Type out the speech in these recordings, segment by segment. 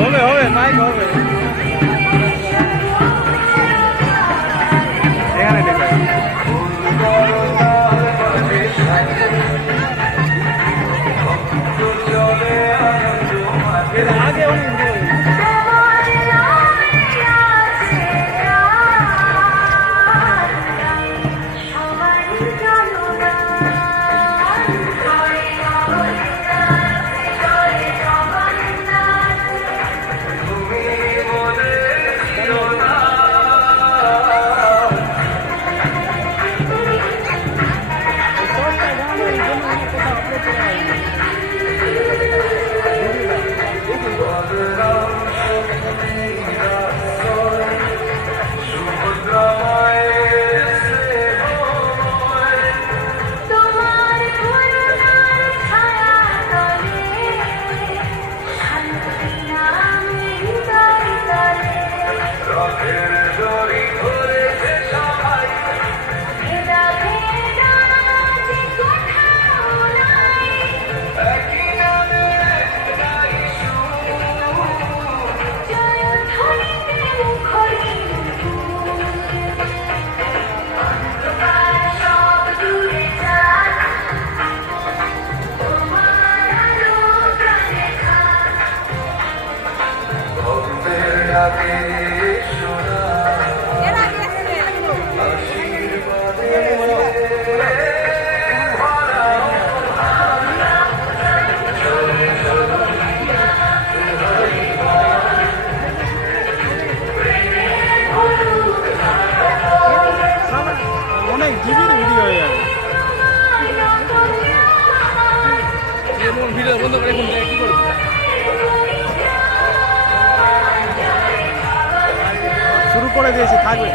হবে হবে মাইক হবে এখানে দেখাই এর আগে অনেক শুরু করে দিয়েছি থাকবে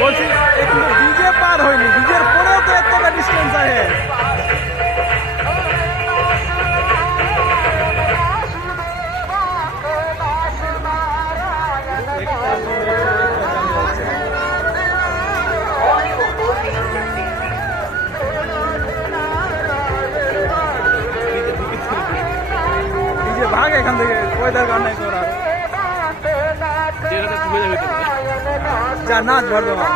কন্টিনিউ डीजे पार होनी डीजे पड़े तो एत डिस्टेंस है डीजे भाग एखान থেকে कोई दरकार नहीं करा যেটা তুমি যাবে যা নাচ ভরবে না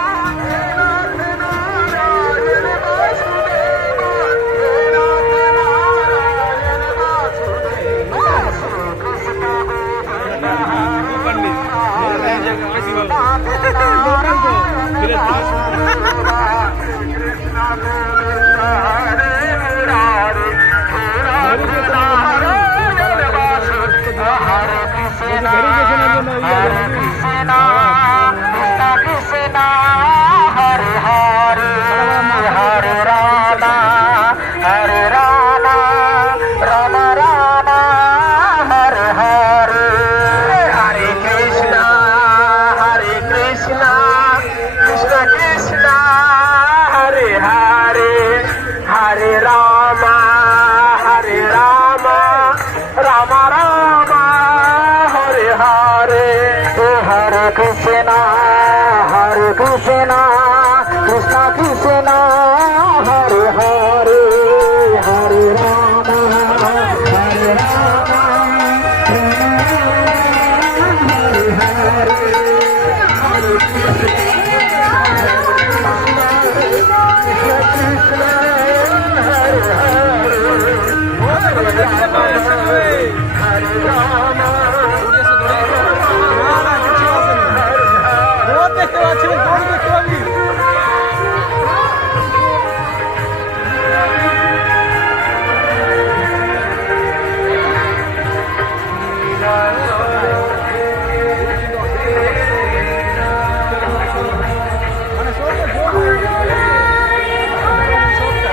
Krishna, Hare Krishna, Krishna Krishna, Hare Hare, Hare Rama, Hare Rama, Hare Hare, Hare Krishna, Krishna Krishna, Hare Hare. না না কিছু আসেনি রোদ দেখতে পাচ্ছি না রোদ দেখতে পাবি মানে সবটা জোর হয়ে গেছে সবটা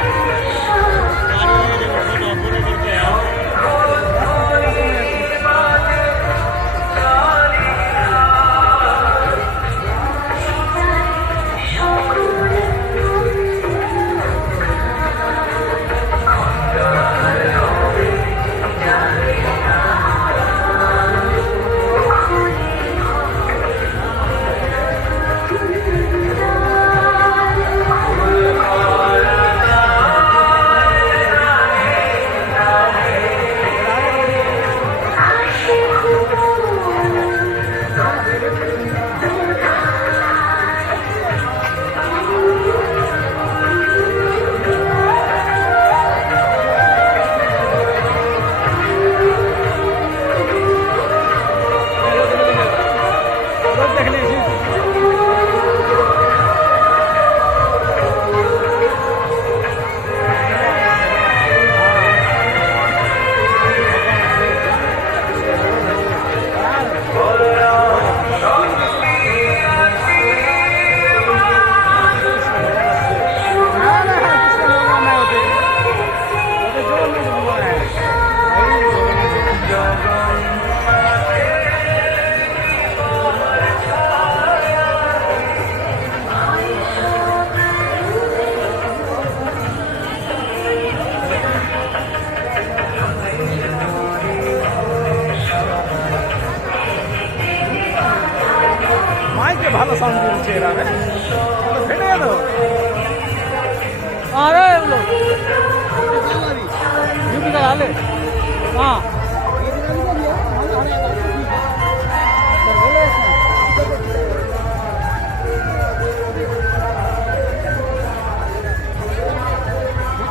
মাইকে ভালো সাউন্ড দিচ্ছে এরা ফেটে গেল আরে यूपी का हाल है हाँ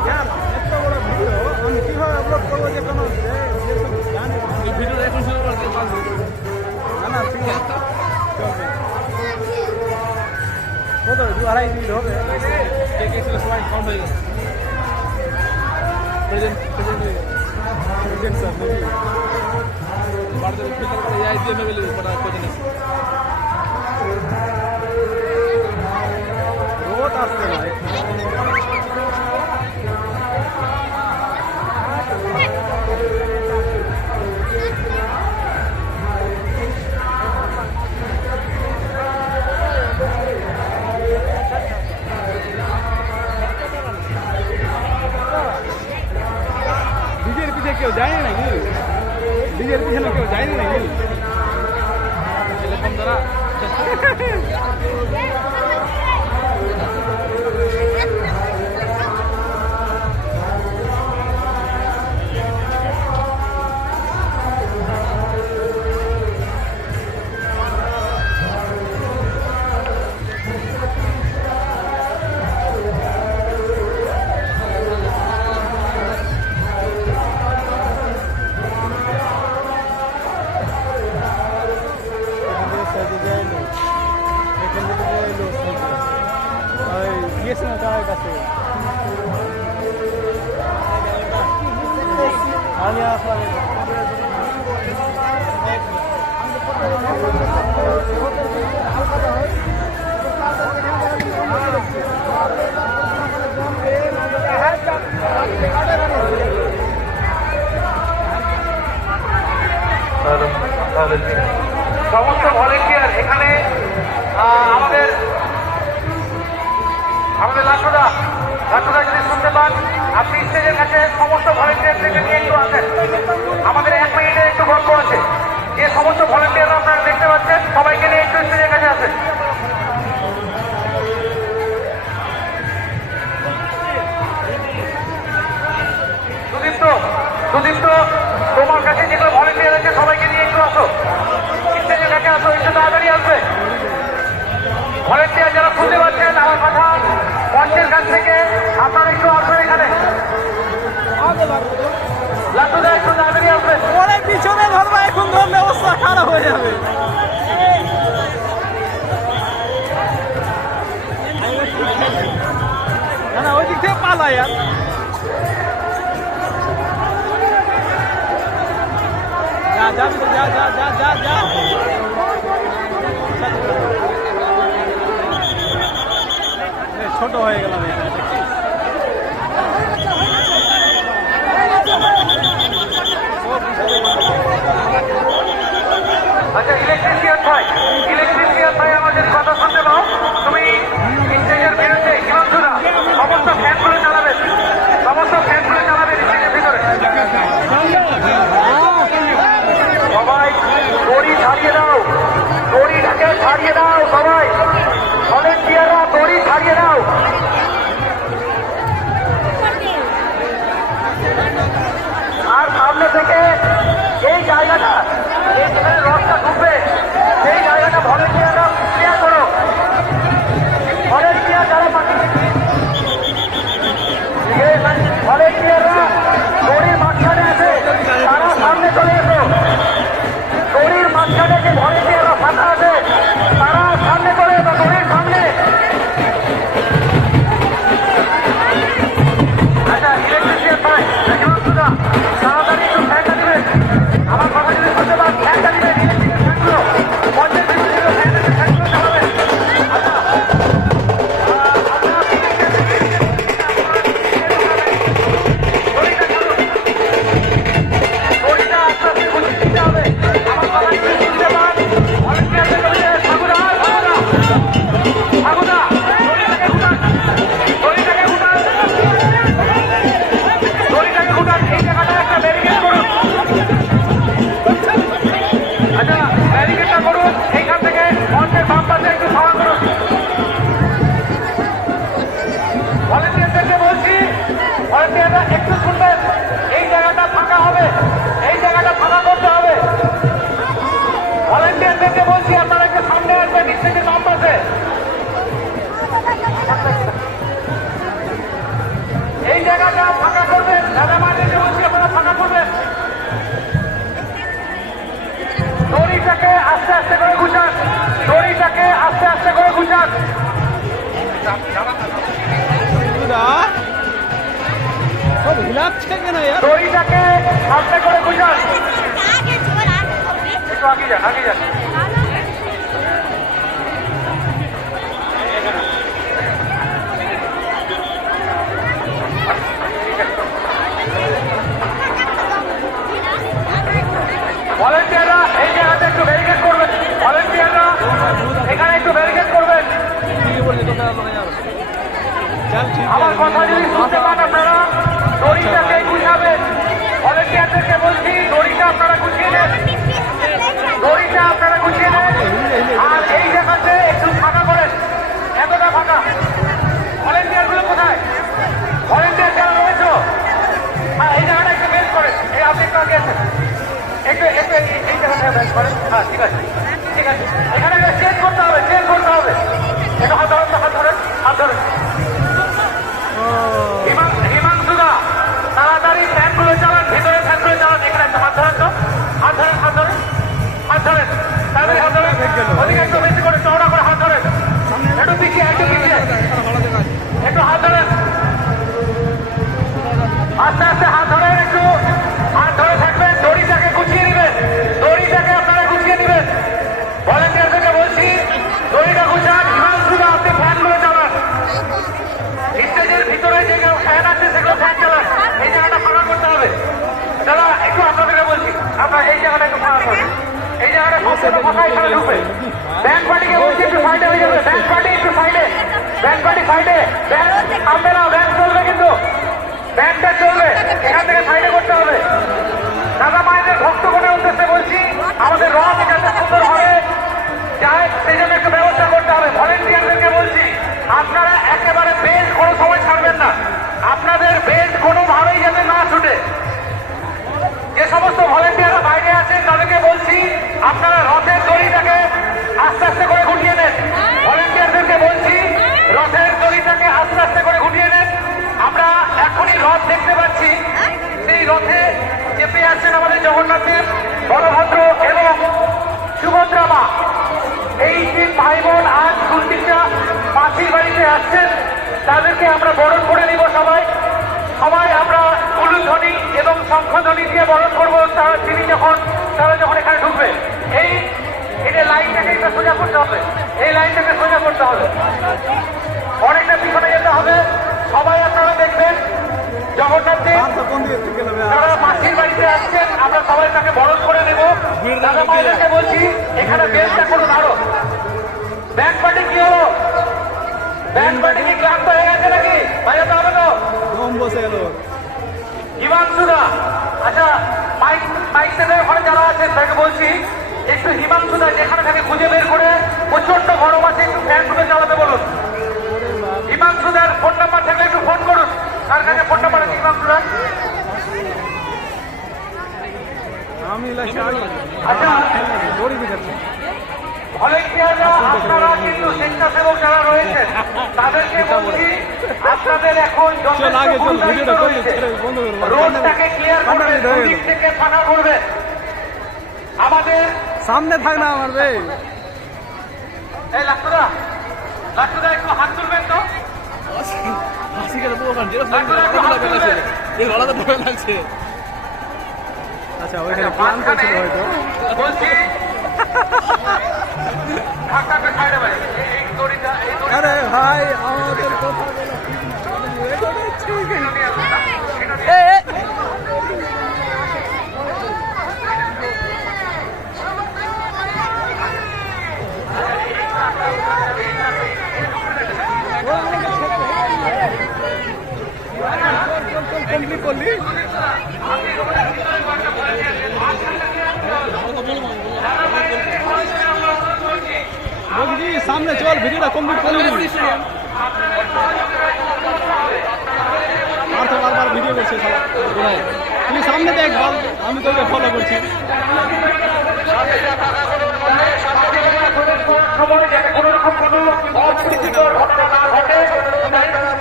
यार এত বড় ভিডিও আমি কিভাবে আপলোড করব যে কোনো জানি এই ভিডিও এখন শুরু করতে পারবো না না ঠিক আছে চলবে কত 2.5 হবে কে কে ছিল সবাই কাউন্ট হয়ে গেছে প্রেজেন্ট স্যার নেবি বাড়িতে ফিল্টার করে এই দিয়ে নেবে পড়া করে নিস রোদ আসছে না ডিজের পিছে কেউ যায়নি নাকি ডিজের পিছনে কেউ যায়নি নাকি এরকম দ্বারা সমস্ত ভলেন্টিয়ার এখানে আমাদের লাটুদা যদি শুনতে পান আপনি স্টেজের কাছে সমস্ত ভলেন্টিয়ারদেরকে নিয়ে একটু আসেন। আমাদের 1 মিনিটের একটু গল্প আছে। যে সমস্ত ভলেন্টিয়াররা আপনারা দেখতে পাচ্ছেন সবাইকে নিয়ে একটু স্টেজের কাছে আসেন। সুদীপ্ত তোমার কাছে যেগুলো ভলেন্টিয়ার আছে সবাইকে নিয়ে একটু আসো, স্টেজের কাছে আসো, একটু তাড়াতাড়ি আসবে। ভলেন্টিয়ার যারা শুনতে পাচ্ছেন আমার কথা মঞ্চের কাছ থেকে আপনারা একটু আসবেন এখানে। লাটুদা वाला है यार। जा जा जा जा जा जा जा ছোট হয়ে গেল আচ্ছা ইলেকট্রিশিয়ান ভাই আমাদের কথা শুনতে পাও তুমি স্টেজের বিরুদ্ধে হিমাংশুরা সমস্ত ফ্যানগুলো চালাবে স্টেজের ভিতরে সবাই দড়ি ছাড়িয়ে দাও দড়িটাকে ছাড়িয়ে দাও সবাই ভলেন্টিয়াররা দড়ি ছাড়িয়ে দাও আর সামনে থেকে এই জায়গাটা যেখানে রথটা ঢুকবে সেই জায়গাটা ভলেন্টিয়াররা ক্লিয়ার করো ভলেন্টিয়ার যারা ভলেন্টিয়াররা দড়ির মাঝখানে আছে তারা সামনে চলে এসো দড়ির মাঝখানে যে ভলেন্টিয়াররা ফাঁকা আছে তারা সামনে চলে এসো দড়ির সামনে আচ্ছা ইলেকট্রিশিয়ান ভাই হিমাংশুদা তাড়াতাড়ি একটু ফ্যানটা দিবেন আমার কথা যদি শুনতে পান ফ্যানটা দিবেন ইলেকট্রিকের ফ্যানগুলো পঞ্চায়েত বিদ্যুতের ফ্যানগুলো চালাবেন আচ্ছা একটু শুনবেন এই জায়গাটা ফাঁকা হবে এই জায়গাটা ফাঁকা করতে হবে ভলেন্টিয়ারদেরকে বলছি আপনারা একটু সামনে আসবেন স্টেজের বাম পাশে এই জায়গাটা ফাঁকা করবেন দাদা মাদেরকে বলছি আপনারা ফাঁকা করবেন দড়িটাকে আস্তে আস্তে করে গুছান দড়িটাকে আস্তে আস্তে করে গুছান সব হিলাচ্ছে কেন यार দড়িটাকে আস্তে করে গুছান একটু আগে যান ভলেন্টিয়াররা এই জায়গাতে একটু ব্যারিকেড করবেন ভলেন্টিয়াররা এখানে একটু ব্যারিকেড করবেন আমার কথা যদি শুনতে পান আপনারা দড়িটাকে গুছাবেন ভলেন্টিয়ারদেরকে বলছি দড়িটা আপনারা গুছিয়ে নেন আর এই জায়গাতে একটু ফাঁকা করেন এতটা ফাঁকা ভলেন্টিয়ার গুলো কোথায় ভলেন্টিয়ার যারা রয়েছে হ্যাঁ এই জায়গাটা একটু বের করেন এই আপনি একটু আগে আছেন একটু এই জায়গাটা বের করেন হ্যাঁ ঠিক আছে এখানে চেঞ্জ করতে হবে একটু হাত ধরেন হিমাংশুদা তাড়াতাড়ি ফ্যানগুলো চালান ভিতরে ফ্যানগুলো চালান এখানে একটা হাত ধরেন তাড়াতাড়ি হাত ধরেন ওদিকে একটু বেশি করে চওড়া করে হাত ধরেন একটু পিছিয়ে একটু হাত ধরেন আস্তে আস্তে হাত ধরেন একটু হাত ধরে থাকবেন দড়িটাকে গুছিয়ে নেবেন আপনারা গুছিয়ে নেবেন ভলেন্টিয়ারদেরকে বলছি দড়িটা গুছান হিমাংশুদা আপনি ফ্যানগুলো চালান স্টেজের ভিতরে যে ফ্যান আছে সেগুলো ফ্যান চালান এই জায়গাটা ফাঁকা করতে হবে দাদা একটু আপনাদেরকে বলছি আপনার এই জায়গাটা একটু ফাঁকা করবেন এই জায়গাটা সম্পূর্ণ ফাঁকা এখানে ঢুকবে ব্যান্ড পার্টিকে বলছি একটু সাইডে হয়ে যাবে ব্যান্ড পার্টি সাইডে ব্যান্ড থামবে না ব্যান্ড চলবে কিন্তু ব্যান্ডটা চলবে এখান থেকে সাইডে করতে হবে দাদা মায়েদের ভক্তগণের উদ্দেশ্যে বলছি আমাদের রথ যাতে সুন্দর হবে যায় সেই জন্য একটু ব্যবস্থা করতে হবে ভলেন্টিয়ারদেরকে বলছি আপনারা একেবারে বেল্ট কোনো সময় ছাড়বেন না আপনাদের বেল্ট কোনোভাবেই যাতে না ছুটে যে সমস্ত ভলেন্টিয়াররা বাইরে আছেন তাদেরকে বলছি আপনারা রথের দড়িটাকে আস্তে আস্তে করে ঘুরিয়ে নেন ভলেন্টিয়ারদেরকে বলছি রথের দড়িটাকে আস্তে আস্তে করে ঘুরিয়ে নেন আমরা এখনই রথ দেখতে পাচ্ছি সেই রথে চেপে আসছেন আমাদের জগন্নাথের বলভদ্র এবং সুভদ্রা মা এই তিন ভাই বোন আজ ২৯টা মাসির বাড়িতে আসছেন তাদেরকে আমরা বরণ করে নিব সবাই শঙ্খধ্বনি দিয়ে বরণ করবো তারা যখন এখানে ঢুকবে। এই যে লাইনটাকে এটা সোজা করতে হবে, এই লাইনটাকে সোজা করতে হবে, অনেকটা পিছনে যেতে হবে। সবাই আপনারা দেখবেন জগন্নাথ দেব কোন দিকে থেকে নেবে তারা মাসির বাড়িতে আসছেন, আমরা সবাই তাকে বরণ করে নেব। দাদা মায়েদেরকে বলছি এখানে বেলটা করুন আরো। ব্যান্ড পার্টি কি হলো? ব্যান্ড পার্টি কি ক্লান্ত হয়ে গেছে নাকি? বাজাতে হবে তো? দম বসে গেল। হিমাংশুদা, আচ্ছা মাইক সেটের ওখানে যারা আছেন তাকে বলছি একটু হিমাংশুদা যেখানে থাকে খুঁজে বের করে, প্রচন্ড গরম আছে, একটু ফ্যান গুলো চালাতে বলুন। হিমাংশুদার ফোন নাম্বার থাকলে একটু ফোন করুন। কার কাছে ফোন নাম্বার আছে হিমাংশুদার? আমি লাগছে আচ্ছা দড়ি দিচ্ছে। ভলেন্টিয়াররা আপনারা কিন্তু স্বেচ্ছাসেবক যারা রয়েছেন তাদেরকে বলছি আপনাদের এখন চল আগে চল, ভিডিওটা করলে বন্ধ করবো। রোডটাকে ক্লিয়ার করবেন, দুদিক থেকে ফাঁকা করবেন। আমাদের সামনে থাক না আমার রে। এই লাটুদা একটু হাত তুলবেন তো। আচ্ছা ওইখানে প্ল্যান করছিল হয়তো। বলছি ঢাকটাকে সাইডে ভাই, এই দড়িটা আরে ভাই আমাদের কথা কমপ্লিট করলি। বলছি সামনে চল, ভিডিওটা কমপ্লিট করলি। আর তো বারবার ভিডিও করছে তুমি সামনে দেখ বল, আমি তোকে ফলো করছি।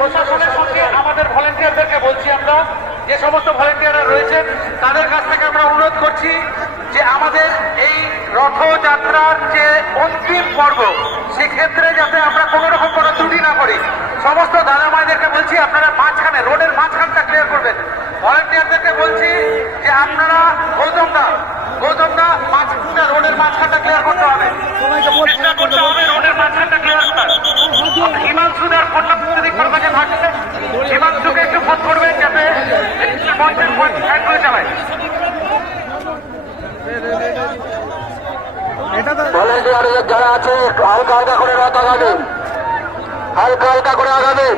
প্রশাসনের সঙ্গে আমাদের ভলেন্টিয়ারদেরকে বলছি, আমরা যে সমস্ত ভলেন্টিয়াররা রয়েছেন তাদের কাছ থেকে আমরা অনুরোধ করছি যে আমাদের এই রথযাত্রার যে অন্তিম পর্ব সেক্ষেত্রে যাতে আমরা কোনো রকম কোনো ত্রুটি না করি। সমস্ত দাদা মায়েদেরকে বলছি আপনারা মাঝখানে, রোডের মাঝখানটা ক্লিয়ার করবেন। ভলেন্টিয়ারদেরকে বলছি যে আপনারা গৌতমদা মাঝখানটা, রোডের মাঝখানটা ক্লিয়ার করতে হবে, চেষ্টা করতে হবে রোডের মাঝখানটা ক্লিয়ার করার। হিমাংশুদার ফোন নাম্বার যদি কারো কাছে থাকছে হিমাংশুকে একটু ফোন করবেন যাতে মঞ্চের সাইড করে চালায়। এটা তো ভলেন্টিয়ার যারা আছে হালকা হালকা করে রথ আগাবে, হালকা হালকা করে আগাবে।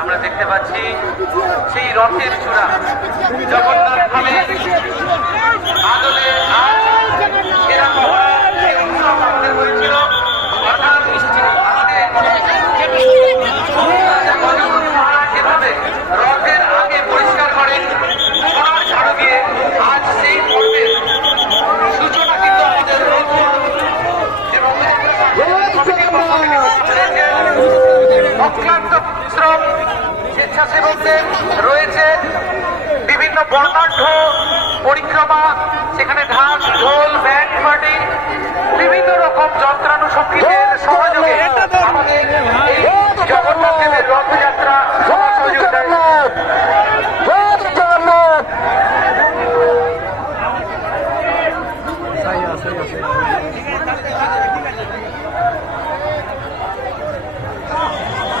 আমরা দেখতে পাচ্ছি সেই রথের চূড়া জগন্নাথ ধামে আদলে আজ এরকম যে উৎসব আমাদের হয়েছিল, অর্থাৎ যেভাবে রথের আগে পরিষ্কার করেন সোনার ঝাড়ু দিয়ে, আজ সেই পর্বের সূচনা কিন্তু আমাদের অক্লান্ত পরিশ্রম স্বেচ্ছাসেবকদের রয়েছে, বিভিন্ন বর্ণাঢ্য পরিক্রমা, সেখানে ঢাক ঢোল ব্যান্ড পার্টি বিভিন্ন